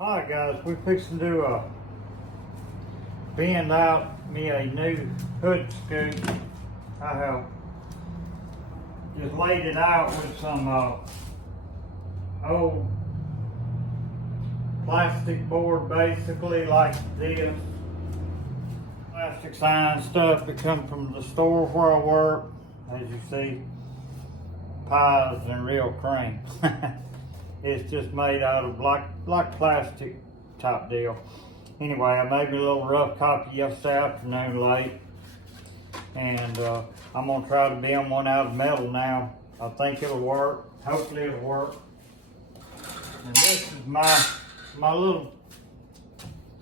Alright guys, we're fixing to bend out me a new hood scoop. I have just laid it out with some old plastic board, basically like this. Plastic sign stuff that come from the store where I work. As you see, pies and real cream. It's just made out of like plastic type deal. Anyway, I made me a little rough copy yesterday afternoon late, and I'm gonna try to bend one out of metal now. I think it'll work. Hopefully it'll work. And this is my little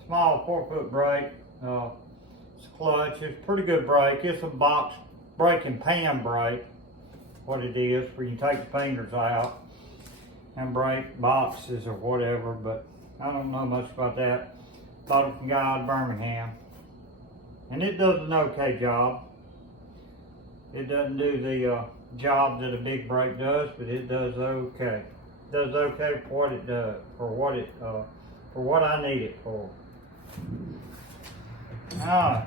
small 4-foot brake. It's a clutch. It's a pretty good brake. It's a box brake and pan brake. What it is, where you can take the fingers out and break boxes or whatever, but I don't know much about that. Bought it from a guy out of Birmingham, and it does an okay job. It doesn't do the job that a big brake does, but it does okay. It does okay for what it does, for what I need it for. Alright,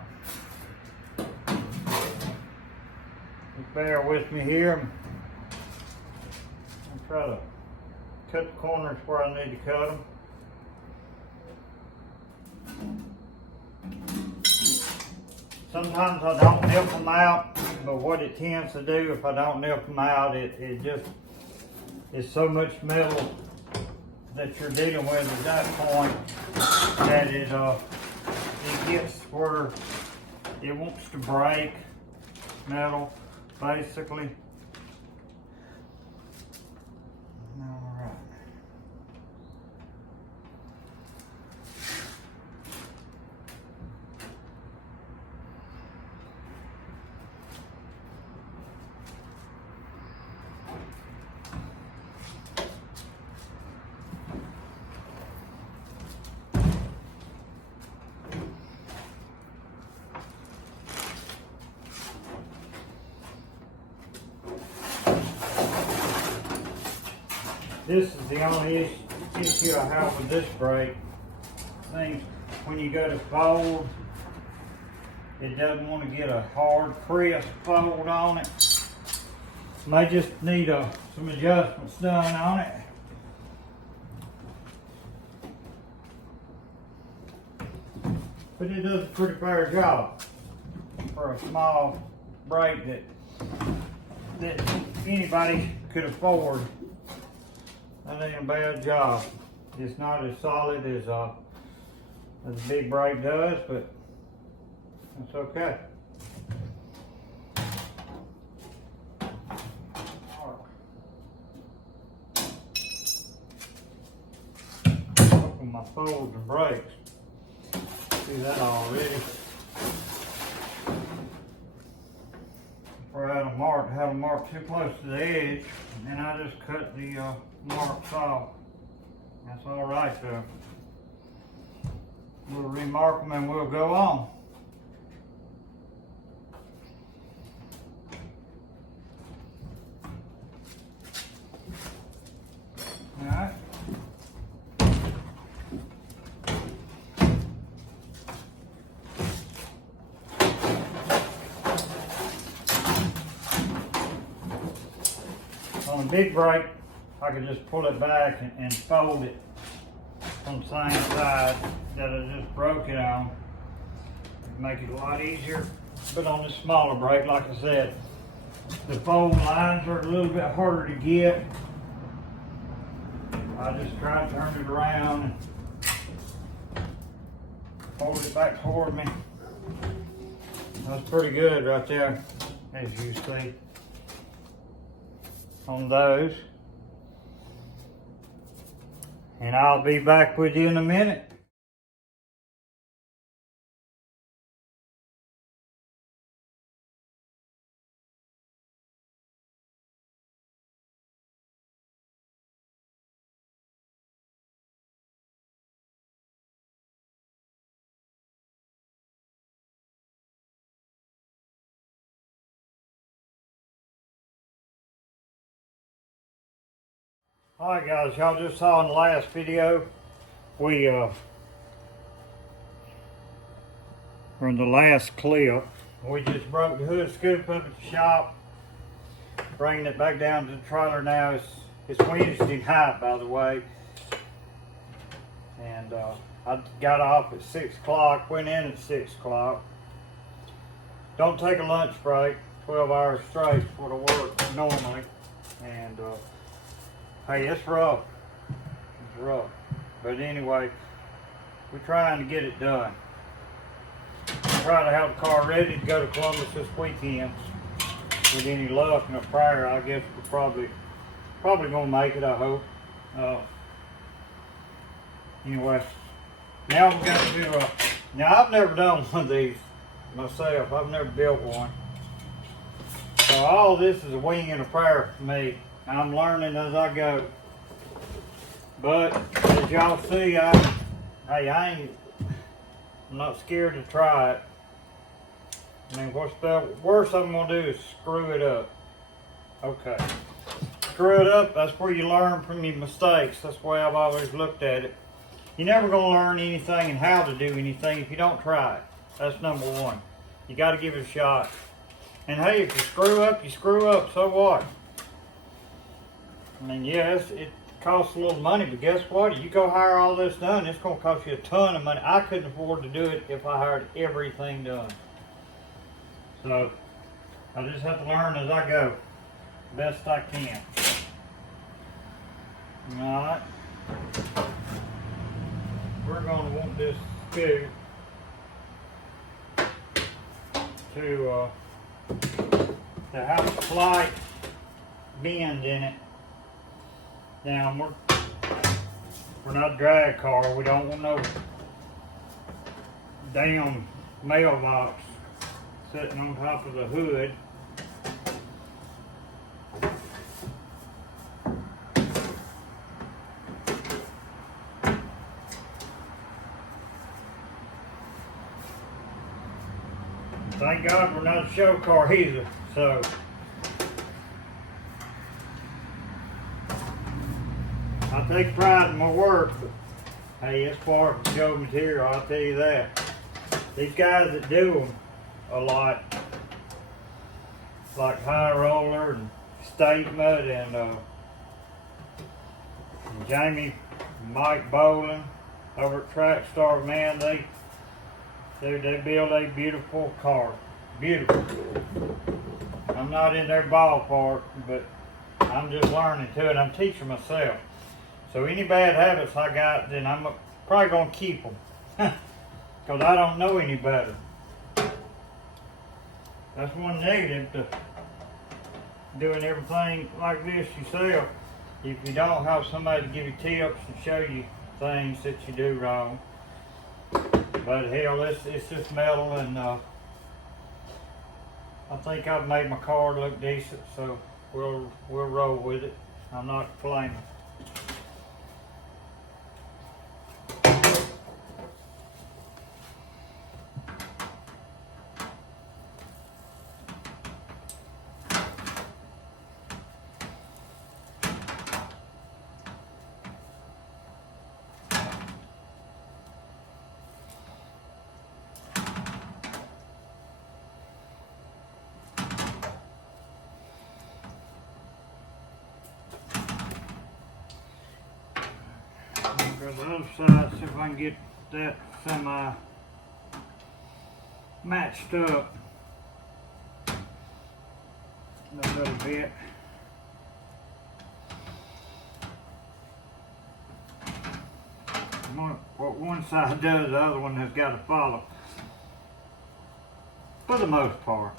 just bear with me here. I'll try to cut the corners where I need to cut them. Sometimes I don't nip them out, but what it tends to do if I don't nip them out, it just is so much metal that you're dealing with at that point that it gets where it wants to break metal, basically. Alright. This is the only issue I have with this brake. Things, when you go to fold, it doesn't want to get a hard, crisp fold on it. May just need some adjustments done on it. But it does a pretty fair job for a small brake that anybody could afford. That ain't a bad job. It's not as solid as a big brake does, but it's okay. Open my folds and brakes. See that already. Where I had them marked too close to the edge, and then I just cut the marks off. That's all right though. We'll remark them and we'll go on. All right. On the big brake, I can just pull it back and fold it on the same side that I just broke it on. It'd make it a lot easier. But on this smaller brake, like I said, the fold lines are a little bit harder to get. I just try to turn it around and fold it back toward me. That's pretty good right there, as you see on those. And I'll be back with you in a minute. Alright guys, y'all just saw in the last video we for the last clip, we just broke the hood scoop up at the shop, bringing it back down to the trailer now. It's Wednesday night, by the way, and I got off at 6 o'clock, went in at 6 o'clock. Don't take a lunch break, 12 hours straight for the work normally, and hey, it's rough. It's rough, but anyway, we're trying to get it done. Try to have the car ready to go to Columbus this weekend. With any luck and a prayer, I guess we're probably gonna make it. I hope. Anyway, now we're going to. Now I've never done one of these myself. I've never built one. So all this is a wing and a prayer for me. I'm learning as I go. But as y'all see, I'm not scared to try it. I mean, what's the worst I'm gonna do is screw it up. Okay. Screw it up, that's where you learn from your mistakes. That's the way I've always looked at it. You're never gonna learn anything and how to do anything if you don't try it. That's number one. You gotta give it a shot. And hey, if you screw up, you screw up, so what? I mean, yes, it costs a little money, but guess what? You go hire all this done, it's gonna cost you a ton of money. I couldn't afford to do it if I hired everything done. So, I just have to learn as I go, best I can. Alright. We're going to want this scoop to have a slight bend in it. Now, we're not a drag car. We don't want no damn mailbox sitting on top of the hood. Thank God we're not a show car either, so I take pride in my work, but hey, it's part of the show material, I'll tell you that. These guys that do them a lot, like High Roller and Statement and Jamie, Mike Bowling over at Track Star, man, they build a beautiful car. Beautiful. I'm not in their ballpark, but I'm just learning to it. I'm teaching myself. So any bad habits I got, then I'm probably going to keep them. Because I don't know any better. That's one negative to doing everything like this yourself. If you don't have somebody to give you tips and show you things that you do wrong. But hell, it's just metal, and I think I've made my car look decent, so we'll roll with it. I'm not complaining. Go to the other side, see if I can get that semi matched up a little bit. What one side does, the other one has got to follow, for the most part.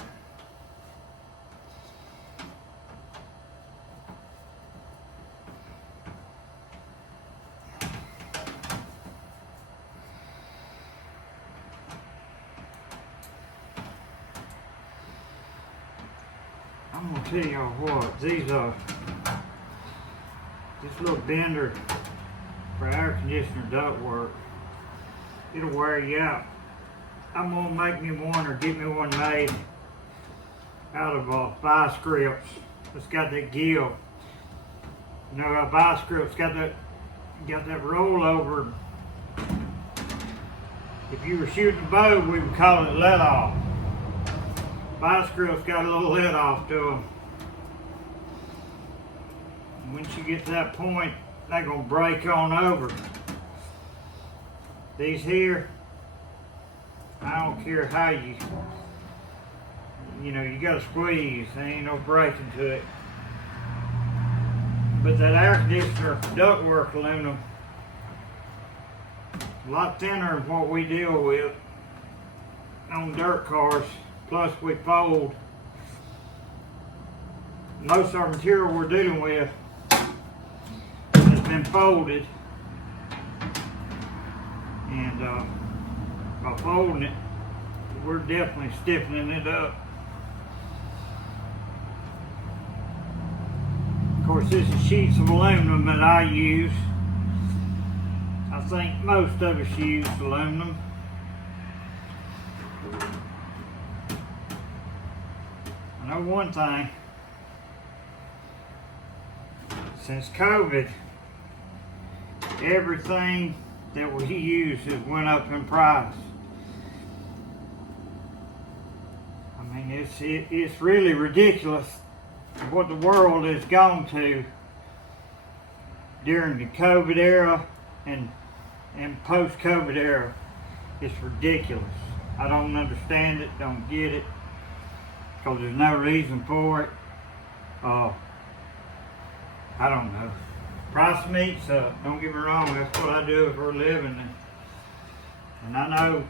I'm gonna tell y'all what, this little bender for air conditioner ductwork, it'll wear you out. I'm gonna make me one or get me one made out of vice grips. It's got that give. You know, a vice grip's got that rollover If you were shooting a bow, we would call it let off. Vice grip's got a little let off to them. Once you get to that point, they're gonna break on over. These here, I don't care how you gotta squeeze. There ain't no breaking to it. But that air conditioner ductwork aluminum, a lot thinner than what we deal with on dirt cars. Plus we fold. Most of our material we're dealing with has been folded. And by folding it, we're definitely stiffening it up. Of course, this is sheets of aluminum that I use. I think most of us use aluminum. I know one thing. Since COVID, everything that we use has went up in price. I mean, it's really ridiculous what the world has gone to during the COVID era and post-COVID era. It's ridiculous. I don't understand it, don't get it, because there's no reason for it. I don't know. Price of meat's up. Don't get me wrong, that's what I do for a living. And I know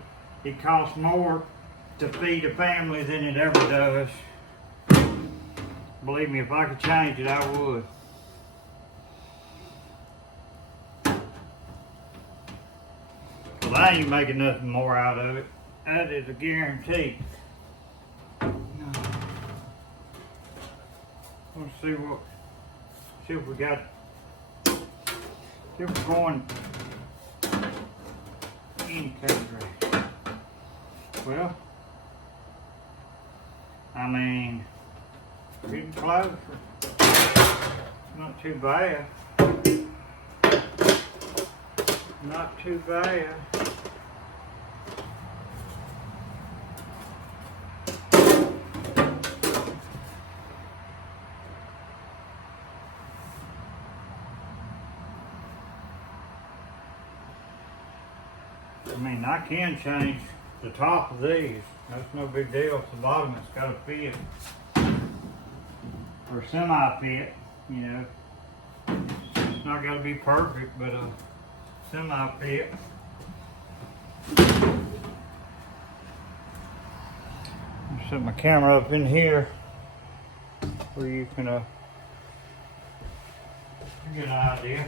it costs more to feed a family than it ever does. Believe me, if I could change it, I would. Well, I ain't making nothing more out of it. That is a guarantee. Let's see if we got, see if we're going indicator. Well, I mean, getting closer. Not too bad. Not too bad. I mean, I can change the top of these. That's no big deal. It's the bottom, it's got to fit. Or semi-fit, you know. It's not got to be perfect, but semi-fit. Set my camera up in here where you can get an idea.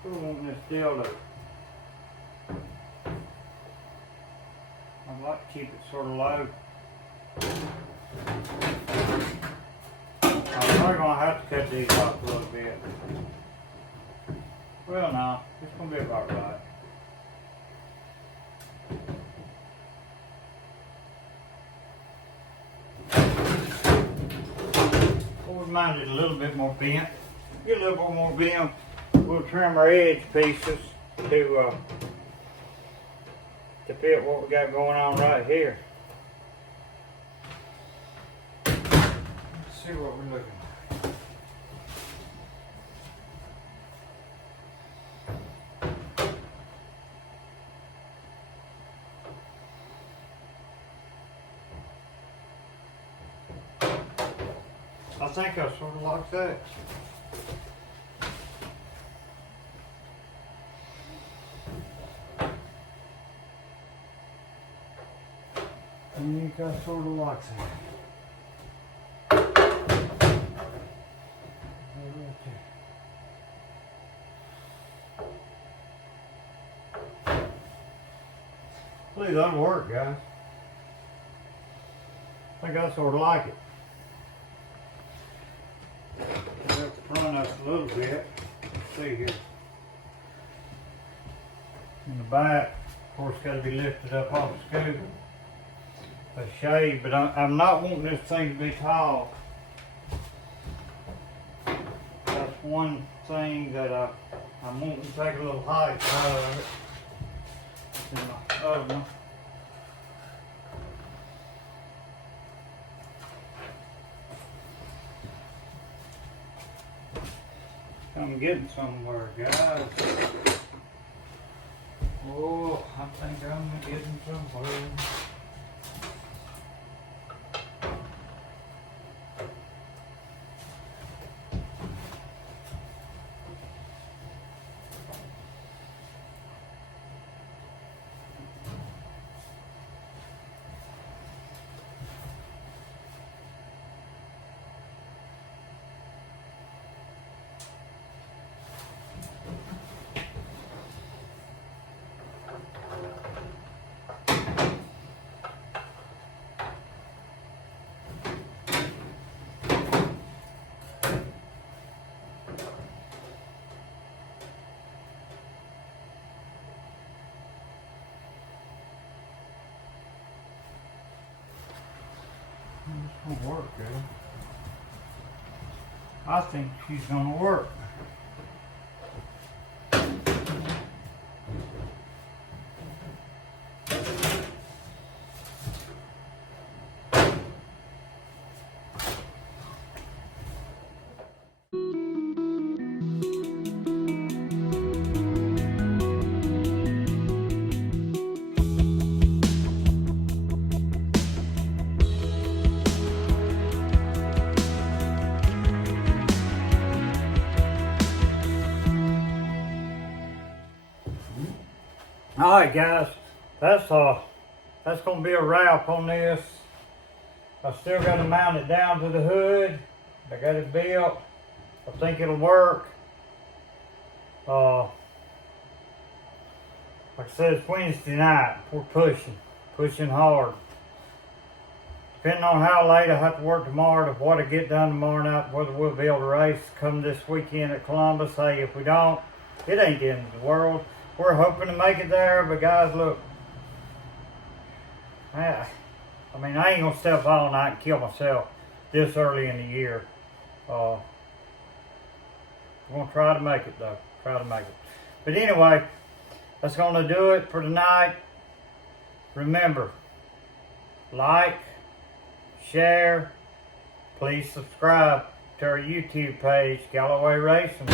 Still wanting this deal to, I'd like to keep it sort of low. I'm probably going to have to cut these off a little bit. Well, no, it's going to be about right. Wouldn't mind it a little bit more bent. Get a little bit more bent. We'll trim our edge pieces to fit what we got going on right here. Let's see what we're looking at. I think I sort of like that. I think I sort of like that. I believe that'll work, guys. I think I sort of like it. Let's run up a little bit. Let's see here. In the back, of course, got to be lifted up off the scoop. A shade, but I'm not wanting this thing to be tall. That's one thing that I'm wanting to take a little height out of it. in my other one. I'm getting somewhere, guys. Oh, I think I'm getting somewhere. It's gonna work, girl. I think she's gonna work. All right, guys, that's gonna be a wrap on this. I still got to mount it down to the hood. I got it built. I think it'll work. Like I said, it's Wednesday night. We're pushing hard. Depending on how late I have to work tomorrow, to what I get done tomorrow night, whether we'll be able to race come this weekend at Columbus. Hey, if we don't, it ain't the end of the world. We're hoping to make it there, but guys, look, I mean, I ain't gonna stay up all night and kill myself this early in the year. We're gonna try to make it though, But anyway, that's gonna do it for tonight. Remember, like, share, please subscribe to our YouTube page, Galloway Racing.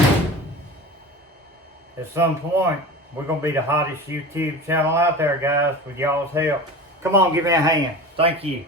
At some point, we're going to be the hottest YouTube channel out there, guys, with y'all's help. Come on, give me a hand. Thank you.